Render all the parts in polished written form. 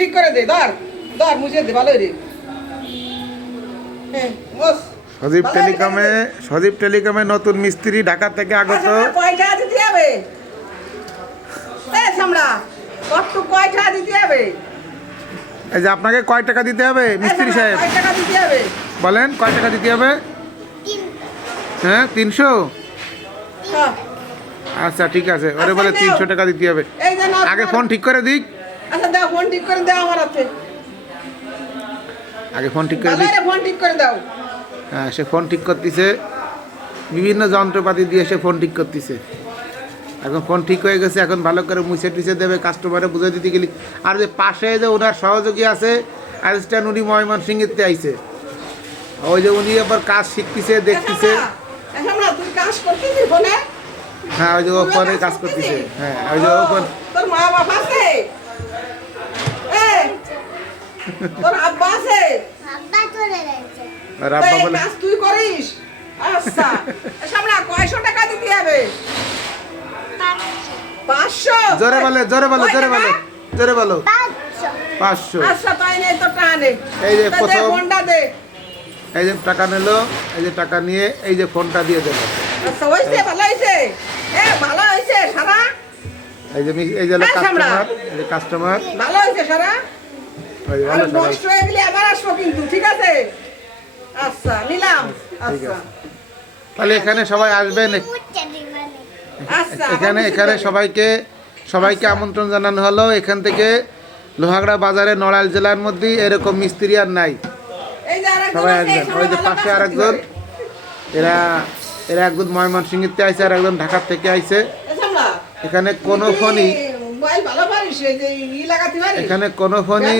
ঠিক করে দে ধর ধর মুছে দে ভালো রে হ্যাঁ বস সজীব টেলিকমে নতুন মিস্ত্রি ঢাকা থেকে আগত। কয়টা দিতে হবে সামলা কত কয়টা দিতে হবে? এই যে আপনাকে কয় টাকা দিতে হবে মিস্ত্রি সাহেব? কয় টাকা দিতে হবে বলেন, কয় টাকা দিতে হবে? হ্যাঁ 300। আচ্ছা ঠিক আছে, ওরে বলে 300 টাকা দিতে হবে। আগে ফোন ঠিক করে দিক। আচ্ছা দাও, ফোন ঠিক করে দাও আমার হাতে। আগে ফোন ঠিক করে দিক। ফোন ঠিক করে দাও। হ্যাঁ, সে ফোন ঠিক করতেছে, বিভিন্ন যন্ত্রপাতি দিয়ে সে ফোন ঠিক করতেছে। এখন ফোন ঠিক হয়ে গেছে, এখন ভালো করে মুছে টুছে দেবে, কাস্টমারে বুঝে দিতে গেলি। আর যে পাশে যে ওনার সহযোগী আছে অ্যাসিস্ট্যান্ট, উনি ময়মনসিংহেতে আইছে, ওই যে উনি আবার কাজ শিখতেছে, দেখতেছে। তুই কাজ করতেছিস ফোনে? হ্যাঁ, ওই যে ও ফোনে কাজ করতেছে। হ্যাঁ, ওই যে ও ফোন। তোর মা বাবা আছে? তোর আব্বা আছে? আব্বা চলে গেছে। আর আব্বা বলে কাজ তুই করিস? আচ্ছা সামনে কয়শো টাকা দিতে হবে? 500। জোরে বলে, জোরে বলো, জোরে বলো, জোরে বলো। 500। আচ্ছা তাই নেই তো টাকা নে। এই যে প্রথম ফোনটা দে। এই যে টাকা নিলো, এই যে টাকা নিয়ে এই যে ফোনটা দিয়ে দিল। আচ্ছা হইছে, ভালো হইছে। ভালো হইছে সারা। এই যে কাস্টমার, এই যে কাস্টমার। ভালো হইছে সারা। ওই যে ভালো সারা। নষ্ট হয়ে গেলে আবার আসবো কিন্তু, ঠিক আছে? আচ্ছা নিলাম। আচ্ছা তাহলে এখানে সবাই আসবেন। আচ্ছা এখানে সবাইকে আমন্ত্রণ জানানো হলো। এখান থেকে লোহাগড়া বাজারে নড়াইল জেলার মধ্যে এরকম মিস্ত্রি আর নাই। সবাই আসবেন। ওই যে পাশে আর একজন, এরা একজন ময়মনসিংহেতে আইছে, আর একজন ঢাকা থেকে আইছে। এখানে কোনো ফোনই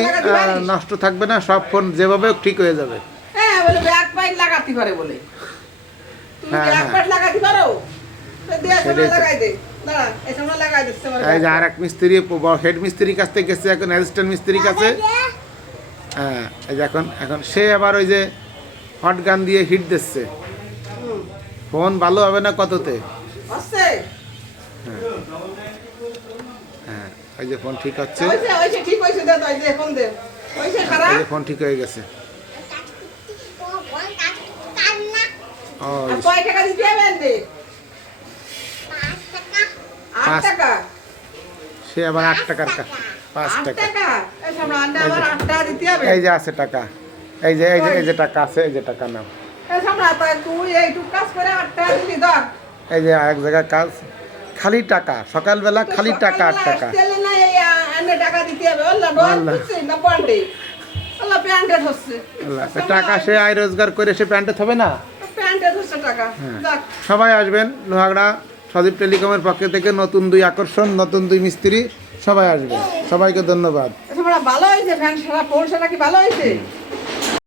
নষ্ট থাকবে না, সব ফোন যেভাবে ঠিক হয়ে যাবে। হ্যাঁ বলে ব্যাক পাইপ লাগাতে পারে বলে। তুমি ব্যাক পাইপ লাগাতে পারো? লাগাই দে। দাঁড়া, এই সামনে লাগাই দিচ্ছে। এই যে আরেক মিস্ত্রি, হেড মিস্ত্রির কাছ থেকে গেছে, এখন অ্যাসিস্ট্যান্ট মিস্ত্রির কাছে। হ্যাঁ, এই যে এখন সে আবার ওই যে হট গান দিয়ে হিট দিচ্ছে। ফোন ভালো হবে না কততে। আছে হ্যাঁ, এই যে ফোন ঠিক হচ্ছে। ওইছে ঠিক হইছে, দে তো, এই যে ফোন দে। ওইছে খারাপ। এই যে ফোন ঠিক হয়ে গেছে। ও, আর কয় টাকা দিতে হবে দে? 8 টাকা। সে আবার 8 টাকার 5 8 টাকা। টাকা। এই সামনে আবার 8 টাকা দিতে হবে। এই যে আছে টাকা, এই যে টাকা আছে, এই যে টাকা নাও। এই সামনে তুই এইটুক কাজ করে 8 টাকা দিলি ধর। এই যে আরেক জায়গায় কাজ, খালি টাকা, সকালবেলা খালি টাকা 8 টাকা। তেলে না এই আনে টাকা দিতে হবে। আল্লাহ ডোল দিচ্ছে না পন্ডে। আল্লাহ প্যান্টে ধরছে। আল্লাহ, টাকা সে আয় রোজগার করে সে প্যান্টে হবে না। প্যান্টে ধরছে টাকা। যাক সবাই আসবেন লোহাগড়া সজীব টেলিকমের পক্ষ থেকে নতুন 2 আকর্ষণ, নতুন 2 মিস্ত্রি, সবাই আসবেন। সবাইকে ধন্যবাদ। ভালো হয়েছে, ফ্যান সারা ফোন সারা কি ভালো হয়েছে?